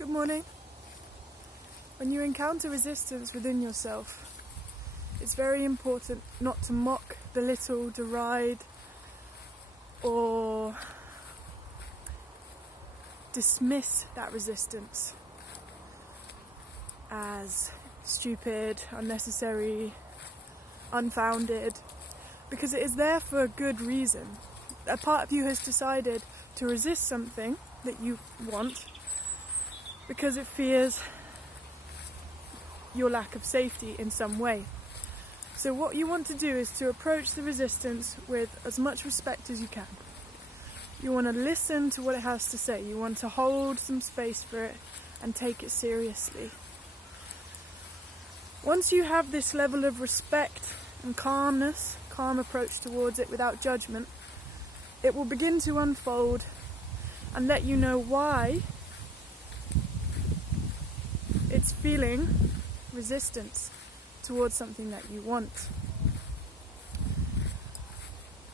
Good morning. When you encounter resistance within yourself, it's very important not to mock, belittle, deride, or dismiss that resistance as stupid, unnecessary, unfounded, because it is there for a good reason. A part of you has decided to resist something that you want because it fears your lack of safety in some way. So what you want to do is to approach the resistance with as much respect as you can. You want to listen to what it has to say. You want to hold some space for it and take it seriously. Once you have this level of respect and calm approach towards it without judgment, it will begin to unfold and let you know why it's feeling resistance towards something that you want.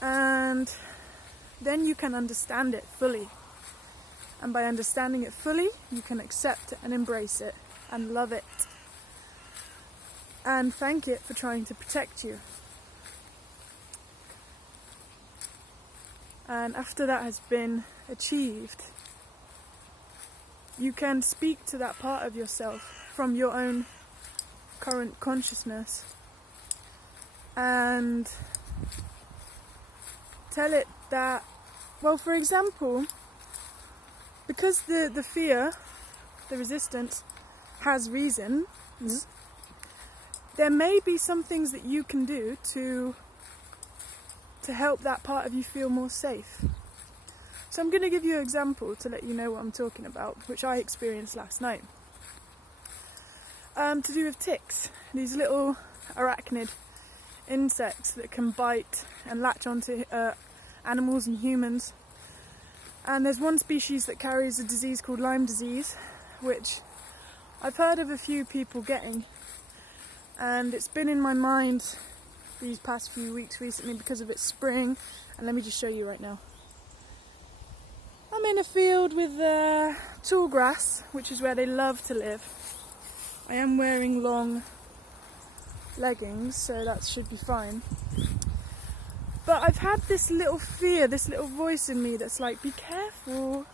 And then you can understand it fully. And by understanding it fully, you can accept it and embrace it and love it. And thank it for trying to protect you. And after that has been achieved, you can speak to that part of yourself from your own current consciousness and tell it that, well, for example, because the fear, the resistance, has reasons, there may be some things that you can do to help that part of you feel more safe. So I'm going to give you an example to let you know what I'm talking about, which I experienced last night. To do with ticks, these little arachnid insects that can bite and latch onto animals and humans. And there's one species that carries a disease called Lyme disease, which I've heard of a few people getting. And it's been in my mind these past few weeks recently because of its spring. And let me just show you right now. I'm in a field with tall grass, which is where they love to live. I am wearing long leggings, so that should be fine. But I've had this little fear, this little voice in me that's like, be careful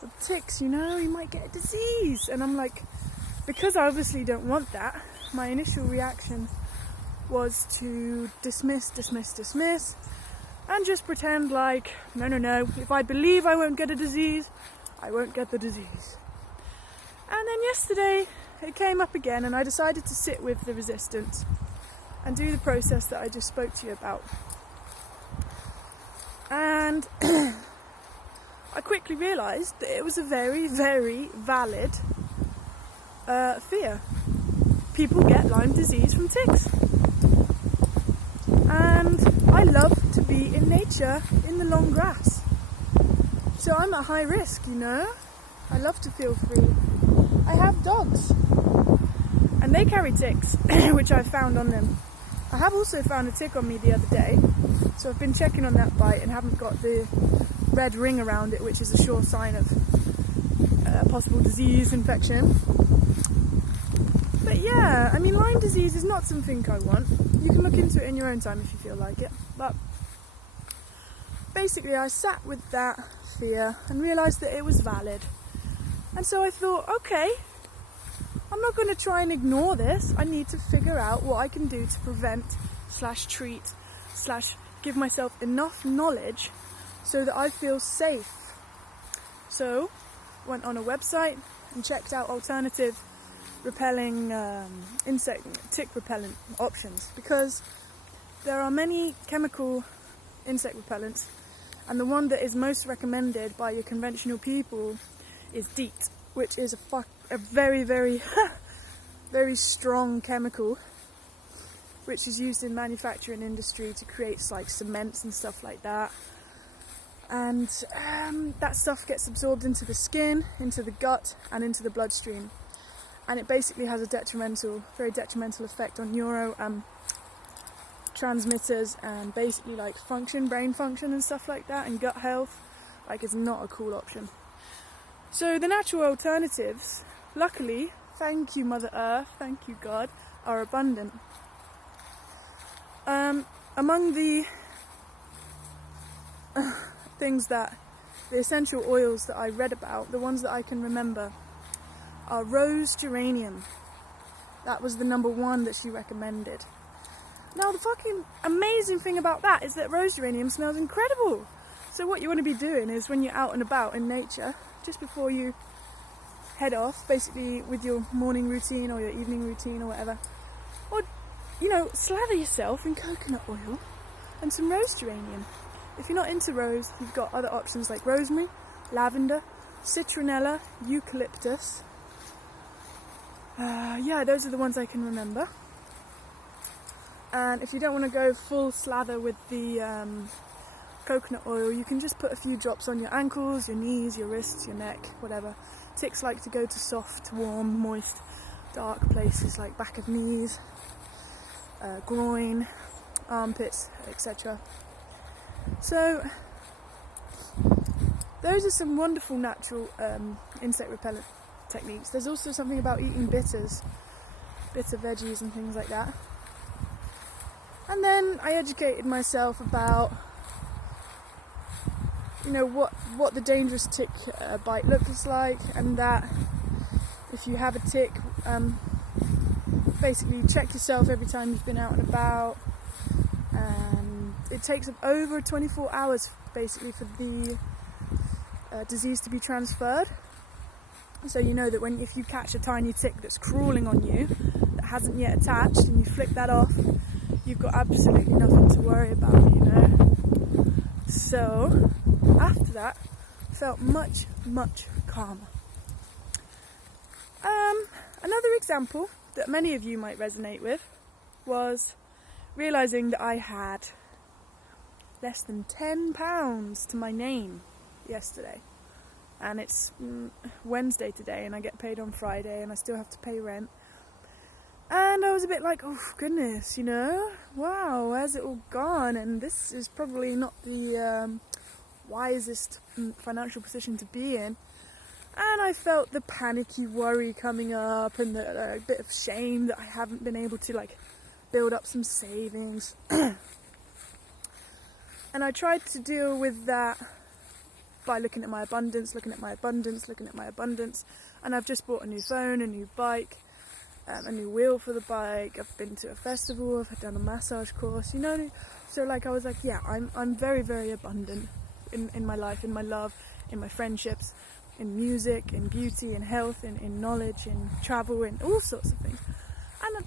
with ticks, you know, you might get a disease. And I'm like, because I obviously don't want that, my initial reaction was to dismiss, and just pretend like, no, if I believe I won't get a disease, I won't get the disease. And then yesterday, it came up again, and I decided to sit with the resistance and do the process that I just spoke to you about. And I quickly realised that it was a very, very valid fear. People get Lyme disease from ticks. And I love to be in nature, in the long grass. So I'm at high risk, you know. I love to feel free. I have dogs. And they carry ticks, which I've found on them. I have also found a tick on me the other day. So I've been checking on that bite and haven't got the red ring around it, which is a sure sign of possible disease, infection. But yeah, I mean, Lyme disease is not something I want. You can look into it in your own time if you feel like it. But basically, I sat with that fear and realised that it was valid. And so I thought, okay, I'm not going to try and ignore this. I need to figure out what I can do to prevent / treat / give myself enough knowledge so that I feel safe. So, went on a website and checked out alternative repelling tick repellent options, because there are many chemical insect repellents, and the one that is most recommended by your conventional people is DEET, which is a very, very, very strong chemical, which is used in manufacturing industry to create like cements and stuff like that. And that stuff gets absorbed into the skin, into the gut, and into the bloodstream. And it basically has a very detrimental effect on neurotransmitters and basically like brain function and stuff like that, and gut health. Like, it's not a cool option. So the natural alternatives, luckily, thank you Mother Earth, thank you God, are abundant. Among the things the essential oils that I read about, the ones that I can remember, are rose geranium. That was the number one that she recommended. Now the fucking amazing thing about that is that rose geranium smells incredible. So what you want to be doing is when you're out and about in nature, just before you head off, basically with your morning routine or your evening routine or whatever, or slather yourself in coconut oil and some rose geranium. If you're not into rose, you've got other options like rosemary, lavender, citronella, eucalyptus. Those are the ones I can remember. And if you don't want to go full slather with the coconut oil, you can just put a few drops on your ankles, your knees, your wrists, your neck, whatever. Ticks like to go to soft, warm, moist, dark places like back of knees, groin, armpits, etc. So those are some wonderful natural insect repellent techniques. There's also something about eating bitter veggies and things like that. And then I educated myself about what the dangerous tick bite looks like, and that if you have a tick, basically check yourself every time you've been out and about. And it takes over 24 hours basically for the disease to be transferred. So you know that if you catch a tiny tick that's crawling on you that hasn't yet attached, and you flick that off, you've got absolutely nothing to worry about, So after that, I felt much, much calmer. Another example that many of you might resonate with was realising that I had less than £10 to my name yesterday. And it's Wednesday today, and I get paid on Friday, and I still have to pay rent. And I was a bit like, oh goodness, wow, where's it all gone? And this is probably not the wisest financial position to be in. And I felt the panicky worry coming up, and a bit of shame that I haven't been able to build up some savings. And I tried to deal with that by looking at my abundance, and I've just bought a new phone, a new bike, a new wheel for the bike. I've been to a festival, I've done a massage course, so I was like, yeah, I'm very, very abundant in my life, in my love, in my friendships, in music, in beauty, in health, in knowledge, in travel, in all sorts of things. And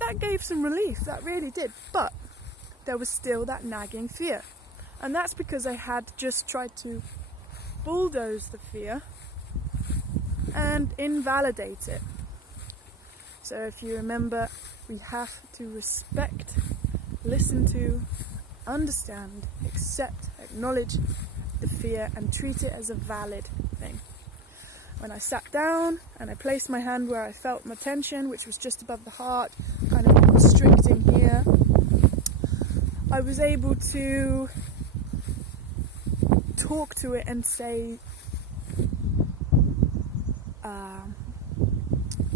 that gave some relief, that really did. But there was still that nagging fear. And that's because I had just tried to bulldoze the fear and invalidate it. So if you remember, we have to respect, listen to, understand, accept, acknowledge the fear and treat it as a valid thing. When I sat down and I placed my hand where I felt my tension, which was just above the heart, kind of restricting here, I was able to talk to it and say,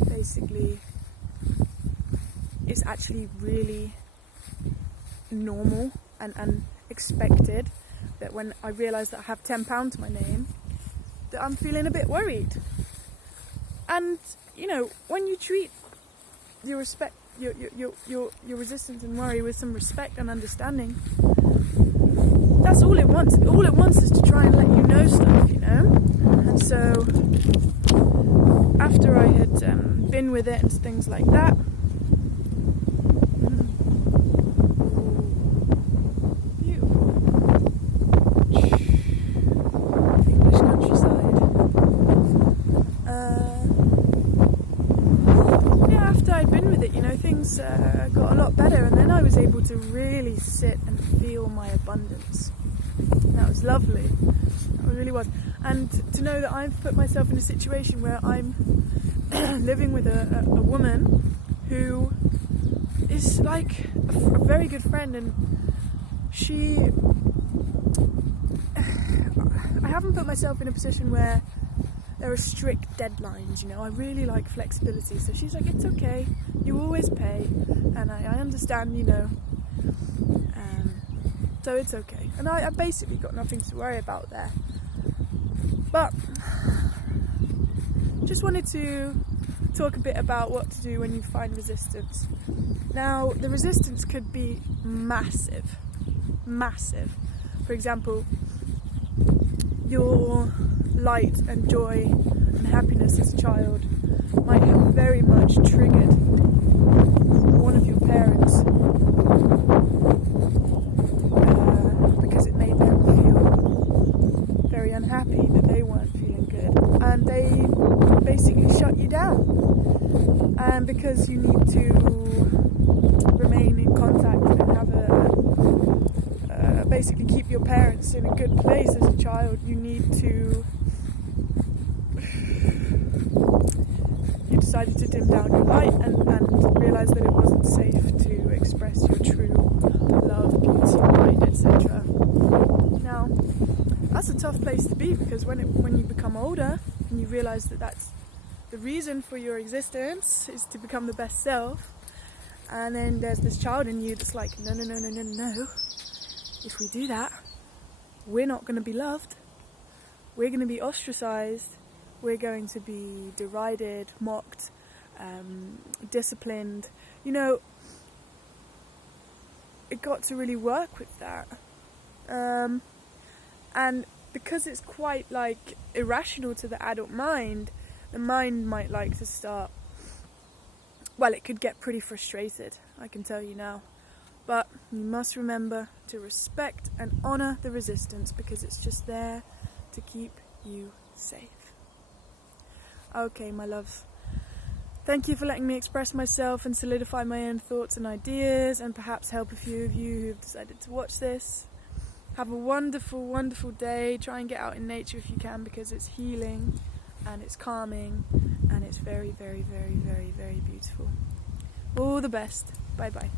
basically, it's actually really normal and expected that when I realise that I have £10 to my name, that I'm feeling a bit worried. And when you treat your respect, your resistance and worry with some respect and understanding, that's all it wants. All it wants is to try and let you know stuff, And so after I had been with it and things like that, things got a lot better, and then I was able to really sit and feel my abundance. That was lovely. It really was. And to know that I've put myself in a situation where I'm living with a woman who is like a very good friend, and I haven't put myself in a position where there are strict deadlines, you know. I really like flexibility. So she's like, it's okay, you always pay, and I understand, you know, so it's okay. And I basically got nothing to worry about there. But just wanted to talk a bit about what to do when you find resistance. Now, the resistance could be massive. For example, your light and joy and happiness as a child might have very much triggered one of your parents because it made them feel very unhappy that they weren't feeling good, and they basically shut you down. And because you need to remain in contact and have basically keep your parents in a good place as a child, you decided to dim down your light and realise that it wasn't safe to express your true love, beauty, light, etc. Now, that's a tough place to be, because when you become older and you realise that that's the reason for your existence is to become the best self, and then there's this child in you that's like, no, if we do that, we're not going to be loved, we're going to be ostracised, we're going to be derided, mocked, disciplined. You know, it got to really work with that. And because it's quite like irrational to the adult mind, the mind might like to start, well, it could get pretty frustrated, I can tell you now. But you must remember to respect and honour the resistance, because it's just there to keep you safe. Okay, my loves. Thank you for letting me express myself and solidify my own thoughts and ideas, and perhaps help a few of you who've decided to watch this. Have a wonderful, wonderful day. Try and get out in nature if you can, because it's healing and it's calming and it's very, very, very, very, very beautiful. All the best. Bye bye.